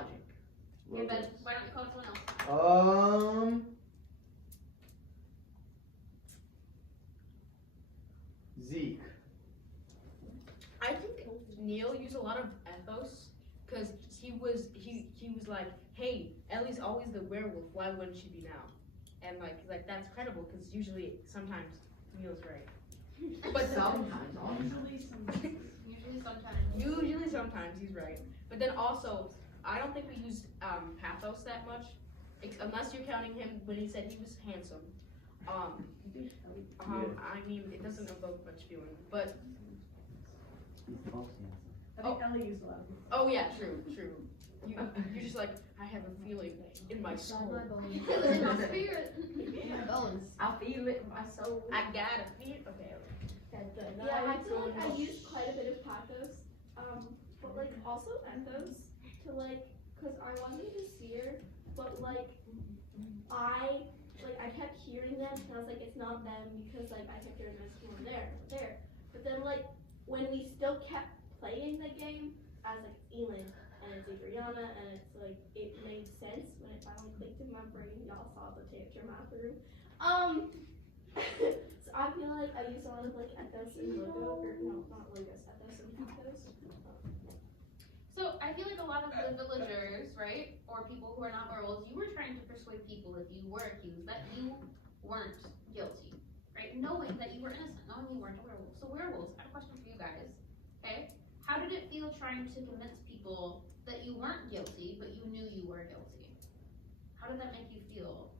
logic. Okay, Ben, why don't you call someone else? Zeke. I think Neil used a lot of ethos because he was like, hey, Ellie's always the werewolf. Why wouldn't she be now? And like that's credible because sometimes Neil's right. But Sometimes, usually sometimes he's right. But then also, I don't think we used pathos that much, unless you're counting him when he said he was handsome. I mean, it doesn't evoke much feeling, but. I think Ellie used a lot of it. Oh yeah, true. You're just like, I have a feeling in my soul. In my spirit. my bones. I feel it in my soul. I gotta feel. Okay. Yeah, I feel like I used quite a bit of pathos, but like also ethos to like, cause I wanted to see her, but like I kept hearing them and I was like, it's not them because like I kept hearing this one there. But then like when we still kept playing the game, I was like, Elin and it's Adriana and it's like it made sense when it finally clicked in my brain. Y'all saw the tantrum after. So I feel like I used a lot of like ethos and logo, or no, not logos, ethos and pathos. So I feel like a lot of the villagers, right, or people who are not werewolves, you were trying to persuade people if you were accused that you weren't guilty, right? Knowing that you were innocent, knowing you weren't a werewolf. So werewolves, I have a question for you guys, okay? How did it feel trying to convince people that you weren't guilty, but you knew you were guilty? How did that make you feel,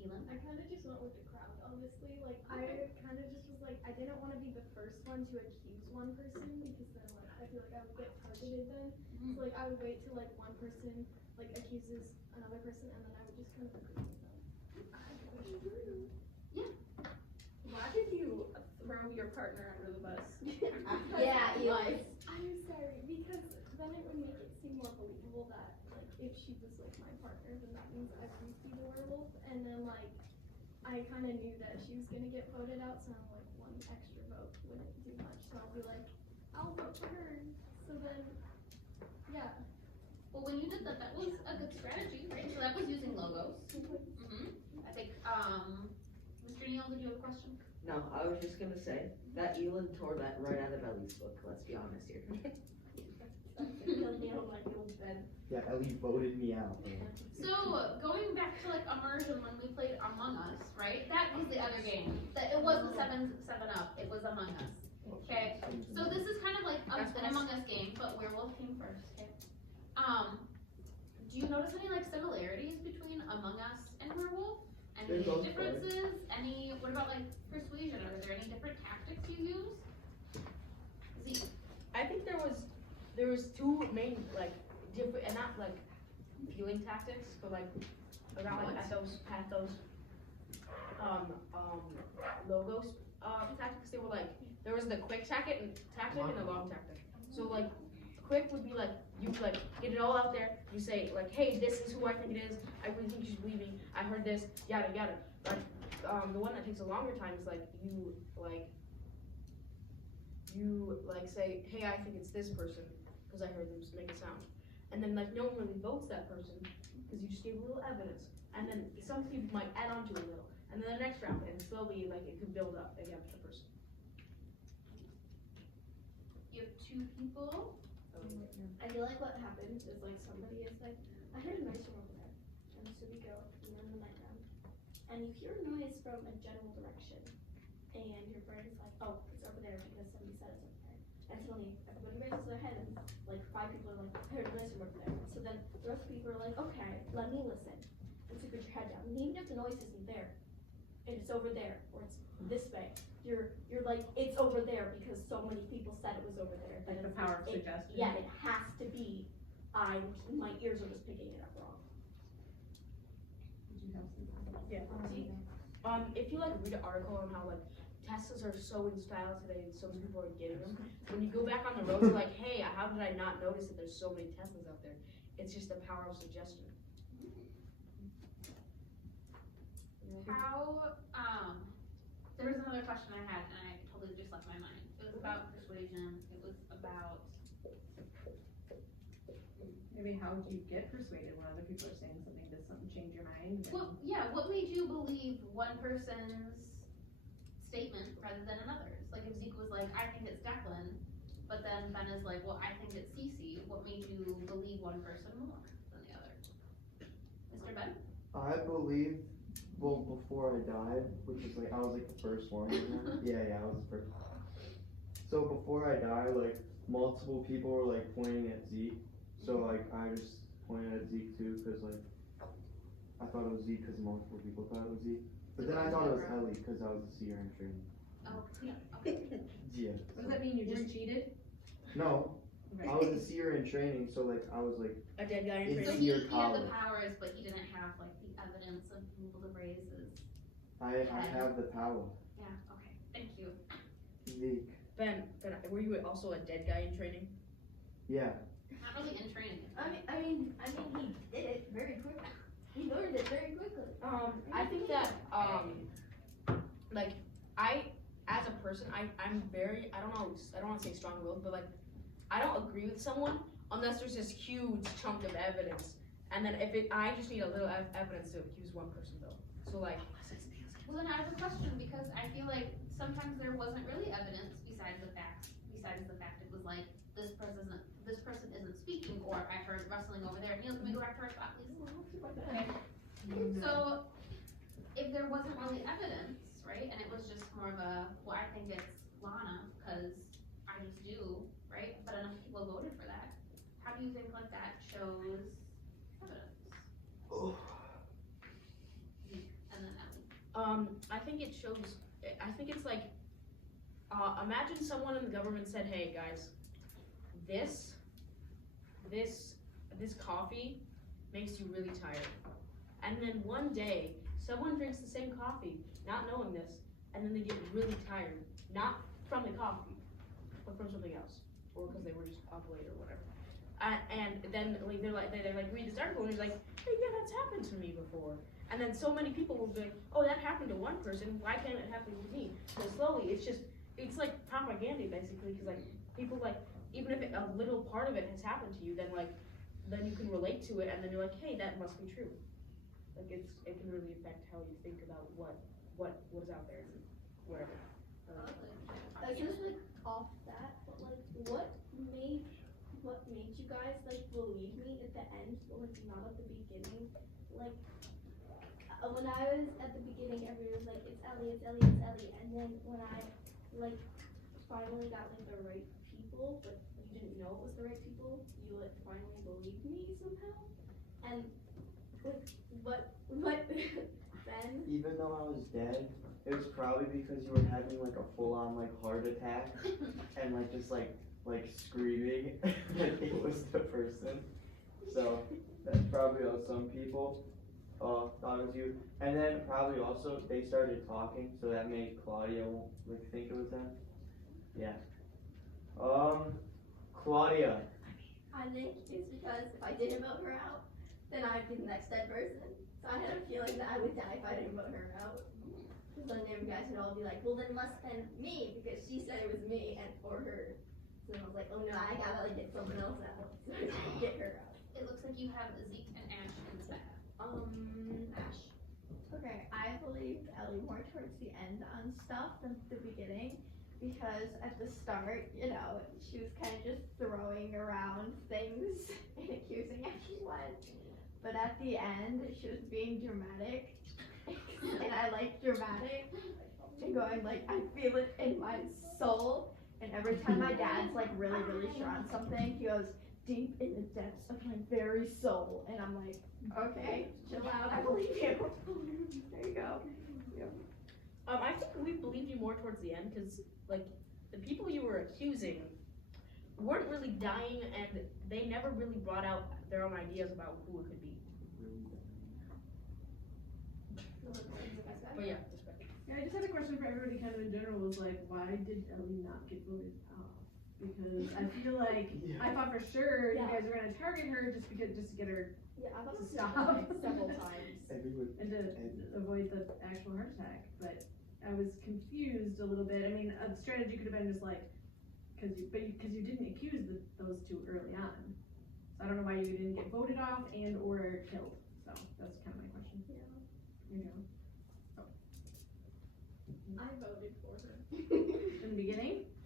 Elin? I kind of just went with the crowd, honestly. Like, I kind of just was like, I didn't want to be the first one to accuse one person because then, like, I feel like I would get targeted then. So, like, I would wait till, like, one person, like, accuses another person and then I would just kind of agree with them. Why did you throw your partner under the bus? Yeah, Eli. I'm sorry, because then it would make it seem more believable that, like, if she was, like, my partner, then that means I would be the werewolf. And then, like, I kind of knew that she was going to get voted out, so I'm like, one extra vote wouldn't do much. So I'll be like, I'll vote for her. So then, yeah. Well, when you did that, that was a good strategy, right? So that was using logos. I think, Mr. Neal, did you have a question? No, I was just gonna say that Elin tore that right out of Ellie's book. Let's be honest here. Killed me on my old bed. Yeah, Ellie voted me out. So going back to like immersion when we played Among Us, right? That was the other game. That it wasn't 7-Up. It was Among Us. Okay. So this is kind of like an Among Us game, but werewolf came first. Okay. Do you notice any like similarities between Among Us and werewolf? Any They're both differences? What about like persuasion? Are there any different tactics you use? Zeke. I think there was two main like different and not like feeling tactics, but like around like ethos, pathos, logos tactics. They were like there was the quick tactic and the long tactic. So like quick would be like you like get it all out there. You say like, hey, this is who I think it is. I really think you should believe me. I heard this, yada yada. Like the one that takes a longer time is like you say, hey, I think it's this person because I heard them make a sound, and then like no one really votes that person because you just gave a little evidence, and then some people might add on to a little, and then the next round, and slowly like it could build up against the person. You have two people. I feel like what happens is like somebody is like, I heard a noise from over there. And so we go, we're in the night round. And you hear a noise from a general direction. And your brain is like, oh, it's over there because somebody said it's over there. And suddenly everybody raises their head and like 5 people are like, I heard a noise from over there. So then the rest of the people are like, okay, let me listen. And so you put your head down. And even if the noise isn't there, and it's over there, or it's this way, you're like, it's over there because so many people said it was over there. Like the power of suggestion. Yeah, it has to be. My ears are just picking it up wrong. Did you have something? Yeah. If you like read an article on how like Teslas are so in style today and so many people are getting them, when you go back on the road, you're like, hey, how did I not notice that there's so many Teslas out there? It's just the power of suggestion. How, there was another question I had and I totally just left my mind. It was about persuasion. It was about, It specifically, how do you get persuaded when other people are saying something? Does something change your mind? Well, yeah, what made you believe one person's statement rather than another's? Like if Zeke was like, I think it's Declan, but then Ben is like, well, I think it's Cece, what made you believe one person more than the other? Mr. Ben? I believe, well, before I died, which is like, I was like the first one. Yeah, I was the first. So before I died, like, multiple people were like pointing at Zeke. So like, I just pointed at Zeke too, cause like, I thought it was Zeke cause multiple people thought it was Zeke. But then I thought it was Ellie cause I was a seer in training. Oh, yeah, okay. Yeah. What does that mean, you just cheated? No, I was a seer in training, so like, I was like, A dead guy in It's So prison. he your had the college. powers, but he didn't have like the evidence of being able to raise his, I have the power. yeah, okay, thank you. Zeke. Ben, were you also a dead guy in training? Yeah. Not really in training. I mean, he did it very quickly. He learned it very quickly. I think that, like, as a person, I'm very, I don't want to say strong-willed, but like, I don't agree with someone unless there's this huge chunk of evidence. And then I just need a little evidence to accuse one person though. So like, Well, then I have a question, because I feel like sometimes there wasn't really evidence besides the fact it was like, this person isn't speaking, or I heard rustling over there. Neil, can we go back to our spot, please? Okay. So, if there wasn't really evidence, right, and it was just more of a, well, I think it's Lana, cause I just do, right, but enough people voted for that. How do you think like that shows evidence? Oh. And then Ellie. I think it shows, I think it's like, imagine someone in the government said, hey guys, this coffee makes you really tired. And then one day, someone drinks the same coffee, not knowing this, and then they get really tired. Not from the coffee, but from something else. Or because they were just up late or whatever. And then like, they read this article and they're like, hey, yeah, that's happened to me before. And then so many people will be like, oh, that happened to one person, why can't it happen to me? So slowly, it's like propaganda basically, because like, people like, even if a little part of it has happened to you, then you can relate to it, and then you're like, hey, that must be true. Like it can really affect how you think about what is out there and whatever. Just like off that, but like what made you guys like believe me at the end, but like not at the beginning? Like when I was at the beginning, everyone was like, it's Ellie, it's Ellie, it's Ellie, and then when I like finally got like the right people, but you didn't know it was the right people, you like finally believed me somehow. And what Ben? Even though I was dead, it was probably because you were having like a full-on like heart attack and like just like screaming like it was the person. So that's probably how some people thought it was you. And then probably also they started talking, so that made Claudia like think it was them. Yeah. Claudia. I think it's because if I didn't vote her out, then I'd be the next dead person. So I had a feeling that I would die if I didn't vote her out. So then you guys would all be like, well then it must have been me, because she said it was me and or her. So then I was like, oh no, I gotta like get someone else out. So I could get her out. It looks like you have Zeke and Ash instead. Ash. Okay, I believed Ellie more towards the end on stuff than the beginning, because at the start, you know, she was kind of just throwing around things and accusing everyone. But at the end, she was being dramatic, and I like dramatic, and going like, I feel it in my soul. And every time my dad's like really, really sure on something, he goes, deep in the depths of my very soul. And I'm like, okay, chill out, I believe you. There you go. I think we believed you more towards the end, because like the people you were accusing weren't really dying, and they never really brought out their own ideas about who it could be. But yeah, respect. Yeah, I just had a question for everybody kind of in general, was like, why did Ellie not get voted off? Because I feel like, I thought for sure you guys were gonna target her just to get her Yeah, I thought to it was stop several times. Everyone. and to avoid the actual heart attack, but I was confused a little bit. I mean, a strategy could have been just like, because you didn't accuse those two early on. So I don't know why you you didn't get voted off and or killed. So that's kind of my question. Yeah. You know, I voted for her. in the beginning.